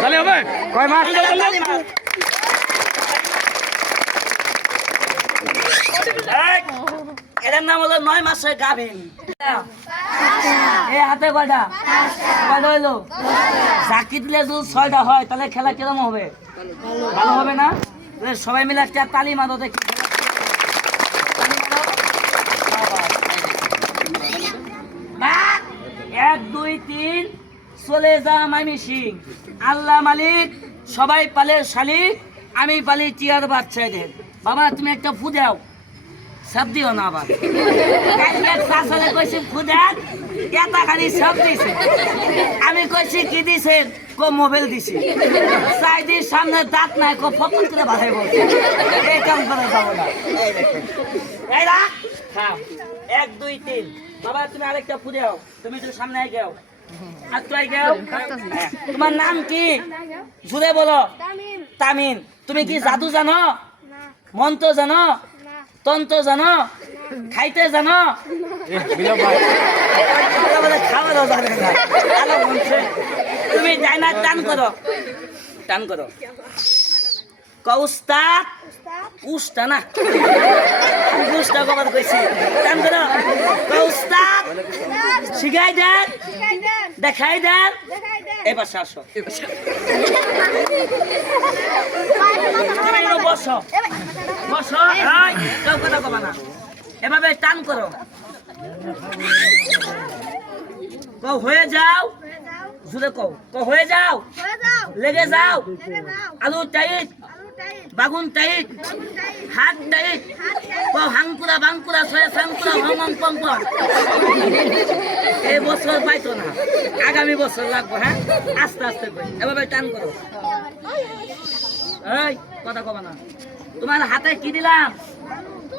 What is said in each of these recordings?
তাহলে হবে কয় মাস? এটার নাম হলো 9 মাসের গাভীন। এই হাতে কয়টা? কয়টা হইলো? জাকি দিলে যদি 6টা হয় তাহলে খেলা কিরকম হবে? ভালো হবে না? সবাই মিলে একটা তালি মারো দেখি। 1 2 3 চলে যা মাইমি সিং। আল্লাহ মালিক, সবাই পালে শালিক, আমি পালি চিয়ার বাচ্চাদের। বাবা তুমি একটা ফু দাও, সব দিও না আবার। শাশুড়ি কইছি ফু দেন, এটা খালি সব দিছে। আমি কইছি কি দিছে? কো মোবাইল দিছি। সাইদির সামনে দাঁত নাই, কো ফকর করে বাড়াই বলছে। এই কাম করে যাবো না। এই রাখ, থাম। 1 2 3 বাবা তুমি আরেকটা ফু দাও। তুমি তো সামনে গেও। আর তুই গেও। তোমার নাম কি? জুড়ে বলো। তামিম। তুমি কি জাদু জানো? মন্ত্র জানো? তন্ত্র জানো? খাইতে জানো? খাওয়ারও জানে না। তুমি যাই না টান করো, টান করো। কৌস্তাদ উস্তা না, উস্তা কবার কইছি। টান করো। কৌস্তাদ শিখাই দেন, দেখাই দেন। এবার আসো, বসো বসো। কেউ কথা কবা না, এভাবে টান করো। কও হয়ে যাও, জুড়ে কও। কও হয়ে যাও, লেগে যাও। আলু টাইট, বাগুন টাইট, হাত টাইট। কও হাঙ্কুরা বাঙ্কুরা ছয় সাঙ্কুরা হমং পঙ্কর। এই বছর পাইতো না, আগামী বছর লাগবো। হ্যাঁ আস্তে আস্তে করে এভাবে টান করো। এই কথা কবা না। তোমার হাতে কি দিলাম?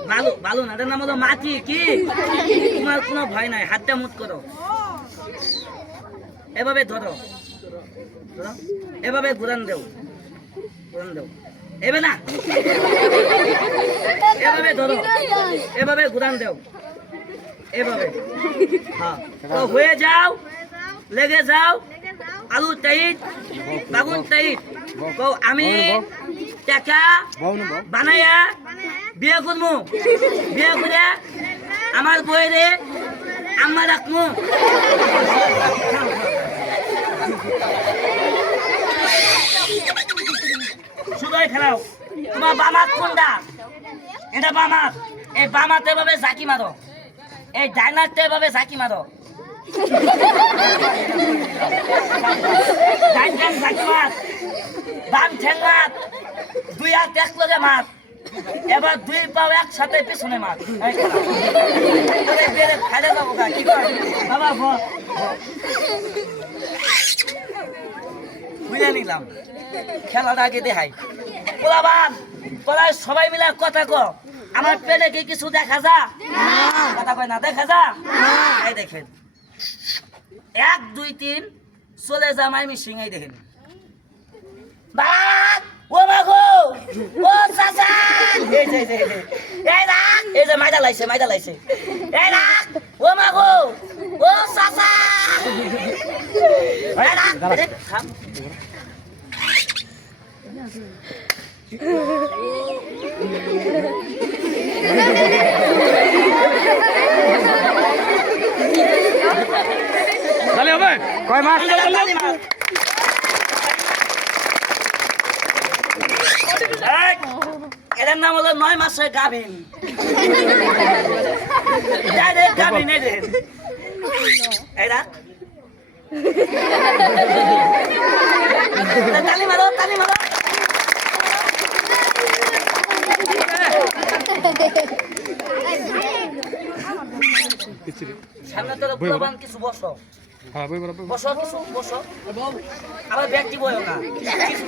বালু। বালু না, এটার নাম হলো মাটি। কি? তোমার কোনো ভয় নাই, হাতটা মুট করো। এভাবে ধরো, ধরো। এভাবে ঘুরান দেও, ঘুরান দেও। এবে না, এভাবে ধরো, এভাবে ঘুরান দেও, এভাবে। হ্যাঁ তো হয়ে যাও, লেগে যাও। আলু টাইট, বাগুন টাইট। কও আমি টাকা বানাইয়া বিয়ে করবো। বিয়ে করে আমার বইরে আম্মা রাখবো। শুধুই খেলাও। তোমার বামাত কোনটা? এটা বামাত। এই বামাতে এভাবে ঝাঁকি মারো, এই ডাইনারতে এভাবে ঝাঁকি মারো। ডাইন ঠ্যাং ঝাঁকি মার, বাম ঠ্যাং মার, 2 হাত এক লগে মার। এবার 2 পাও একসাথে পিছনে মার। খাইলে যাবো গা, কি কর বাবা? বুঝে নিলাম, খেলাটা আগে দেখাই। পোলাবান তোরা সবাই মিলে কথা কো। আমার পেটে কি কিছু দেখা যা? কথা কয় না, দেখা যা? এই দেখেন 1 2 3 চলে যা মাইমি সিং। এই দেখেন বাপ ও মাগো ও চাচা। এই যে এই রাখ, এই যে মাইদা লাইছে, মাইদা লাইছে। এই রাখ ও মাগো ও চাচা। এই রাখ, থাম। তাহলে হবে কয় মাস? এটার নাম হলো 9 মাসের গাভীন। গাভীন এরা তালি মারো, তালি মারো। সামনে তোর প্রবান কিছু বসো, বসো কিছু বসো। আবার ব্যক্তি বয় না কিছু